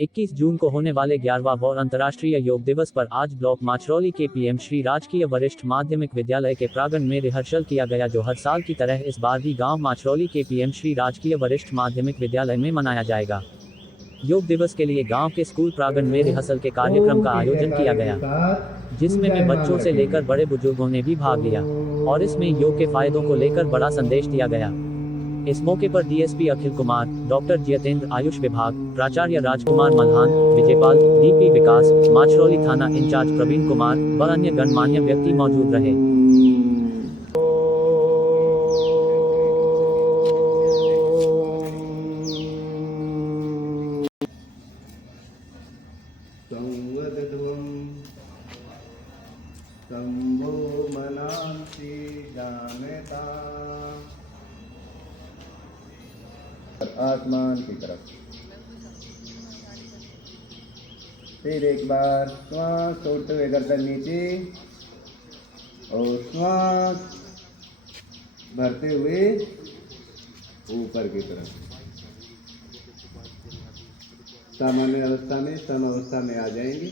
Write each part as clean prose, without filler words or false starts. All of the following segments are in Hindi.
21 जून को होने वाले 11वां वॉर अंतर्राष्ट्रीय योग दिवस पर आज ब्लॉक माछरौली के पीएम श्री राजकीय वरिष्ठ माध्यमिक विद्यालय के प्रांगण में रिहर्सल किया गया, जो हर साल की तरह इस बार भी गांव माछरौली के पीएम श्री राजकीय वरिष्ठ माध्यमिक विद्यालय में मनाया जाएगा। योग दिवस के लिए गांव के स्कूल प्रांगण में रिहर्सल के कार्यक्रम का आयोजन किया गया, जिसमें बच्चों से लेकर बड़े बुजुर्गों ने भी भाग लिया और इसमें योग के फायदों को लेकर बड़ा संदेश दिया गया। इस मौके पर डीएसपी अखिल कुमार, डॉक्टर जितेंद्र, आयुष विभाग प्राचार्य राजकुमार मल्हान, विजयपाल, डीपी विकास, माछरौली थाना इंचार्ज प्रवीण कुमार व अन्य गणमान्य व्यक्ति मौजूद रहे। शंभो मनांसि जामेता, आसमान की तरफ। फिर एक बार श्वास छोड़ते हुए गर्दन नीचे और श्वास भरते हुए ऊपर की तरफ। सामान्य अवस्था में सम अवस्था में आ जाएंगे।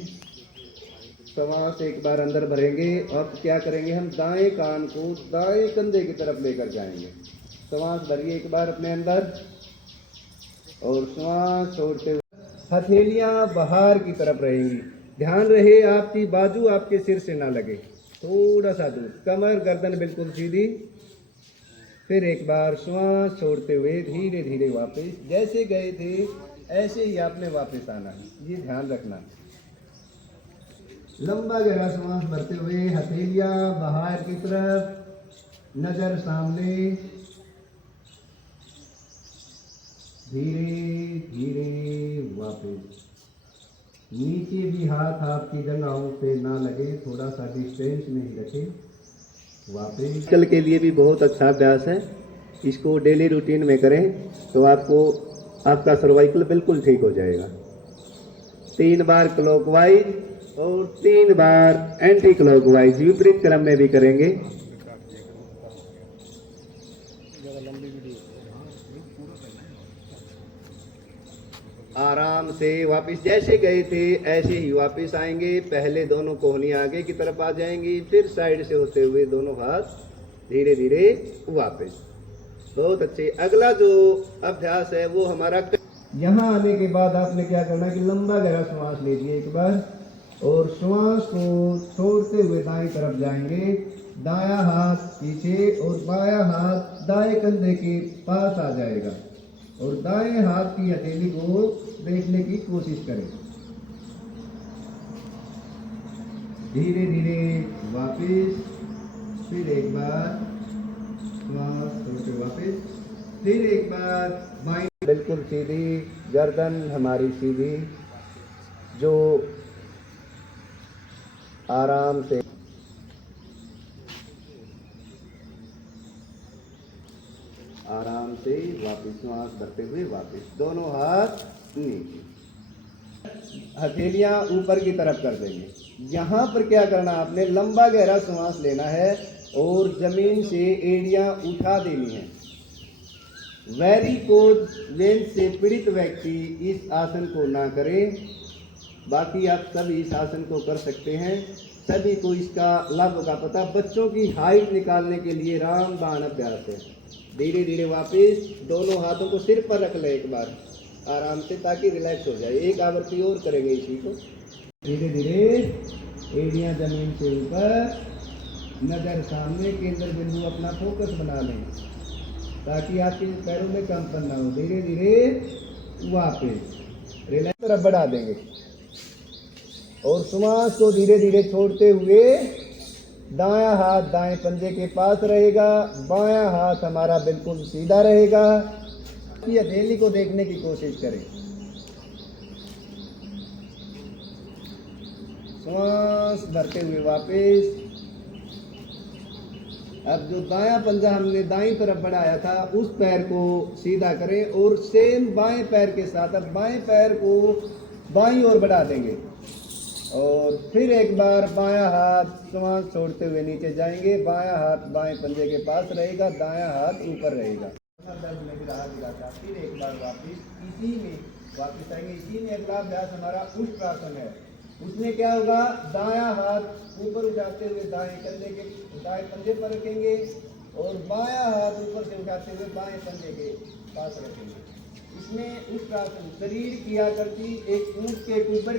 श्वास एक बार अंदर भरेंगे और क्या करेंगे, हम दाएं कान को दाएं कंधे की तरफ लेकर जाएंगे। श्वास भरिए एक बार अपने अंदर और श्वास छोड़ते हुए हथेलियां बाहर की तरफ रहेंगी। ध्यान रहे आपकी बाजू आपके सिर से ना लगे, थोड़ा सा दूर, कमर गर्दन बिल्कुल सीधी। फिर एक बार श्वास छोड़ते हुए धीरे धीरे वापस, जैसे गए थे ऐसे ही आपने वापस आना है, ये ध्यान रखना। लंबा गहरा श्वास भरते हुए हथेलियां बाहर की तरफ, नजर सामने, धीरे धीरे वापस। नीचे भी हाथ आपकी जंघों पे ना लगे, थोड़ा सा डिस्टेंस में ही रखें। वापस कल के लिए भी बहुत अच्छा अभ्यास है, इसको डेली रूटीन में करें तो आपका सर्वाइकल बिल्कुल ठीक हो जाएगा। 3 बार क्लॉकवाइज और 3 बार एंटी क्लॉकवाइज, विपरीत क्रम में भी करेंगे। आराम से वापस जैसे गए थे ऐसे ही वापस आएंगे। पहले दोनों कोहनियां आगे की तरफ आ जाएंगी, फिर साइड से होते हुए दोनों हाथ धीरे धीरे वापस। बहुत अच्छे। अगला जो अभ्यास है वो हमारा, यहाँ आने के बाद आपने क्या करना है कि लंबा गहरा श्वास लीजिए एक बार और श्वास को छोड़ते हुए दाएं तरफ जाएंगे। दायां हाथ पीछे और बायां हाथ दाएं कंधे के पास आ जाएगा और दाएं हाथ की हथेली को देखने की कोशिश करें। धीरे धीरे वापस, फिर एक बार श्वास छोड़ते वापस, फिर एक बार बाएं बिल्कुल सीधी, गर्दन हमारी सीधी, जो आराम से वापस श्वास भरते हुए वापस, दोनों हाथ नीचे, हथेलियां ऊपर की तरफ कर देंगे। यहाँ पर क्या करना, आपने लंबा गहरा श्वास लेना है और जमीन से एड़ियां उठा देनी है। वेरिकोज वेन से पीड़ित व्यक्ति इस आसन को ना करें, बाकी आप सभी इस आसन को कर सकते हैं। सभी को इसका लाभ का पता। बच्चों की हाइट निकालने के लिए रामबाण अभ्यास है। धीरे धीरे वापस, दोनों हाथों को सिर पर रख ले एक बार आराम से, ताकि रिलैक्स हो जाए। एक आवृत्ति और करेंगे इसी को। धीरे धीरे एड़ियां जमीन से ऊपर, नजर सामने, केंद्र बिंदु अपना फोकस बना लें ताकि आपके पैरों में कंपन ना हो। धीरे धीरे वापस रिलैक्स तरफ बढ़ा देंगे और श्वास को धीरे धीरे छोड़ते हुए दायां हाथ दाएं पंजे के पास रहेगा, बायां हाथ हमारा बिल्कुल सीधा रहेगा। हथेली को देखने की कोशिश करें। श्वास भरते हुए वापस। अब जो दायां पंजा हमने दाईं तरफ बढ़ाया था उस पैर को सीधा करें और सेम बाएं पैर के साथ अब बाएं पैर को बाईं ओर बढ़ा देंगे और फिर एक बार बायां हाथ श्वास छोड़ते हुए नीचे जाएंगे। बायां हाथ बाएं पंजे के पास रहेगा, दायां हाथ ऊपर रहेगा। फिर एक बार वापस इसी में वापस आएंगे। इसी में अगला अभ्यास हमारा उष्ट्रासन है। उसमें क्या होगा, दायां हाथ ऊपर उठाते हुए दाएं कंधे के दाएं पंजे पर रखेंगे और बायां हाथ ऊपर से उठाते हुए बाएं पंजे के पास रखेंगे। इसमें उष्ट्रासन शरीर की आकृति एक ऊंट के ऊपर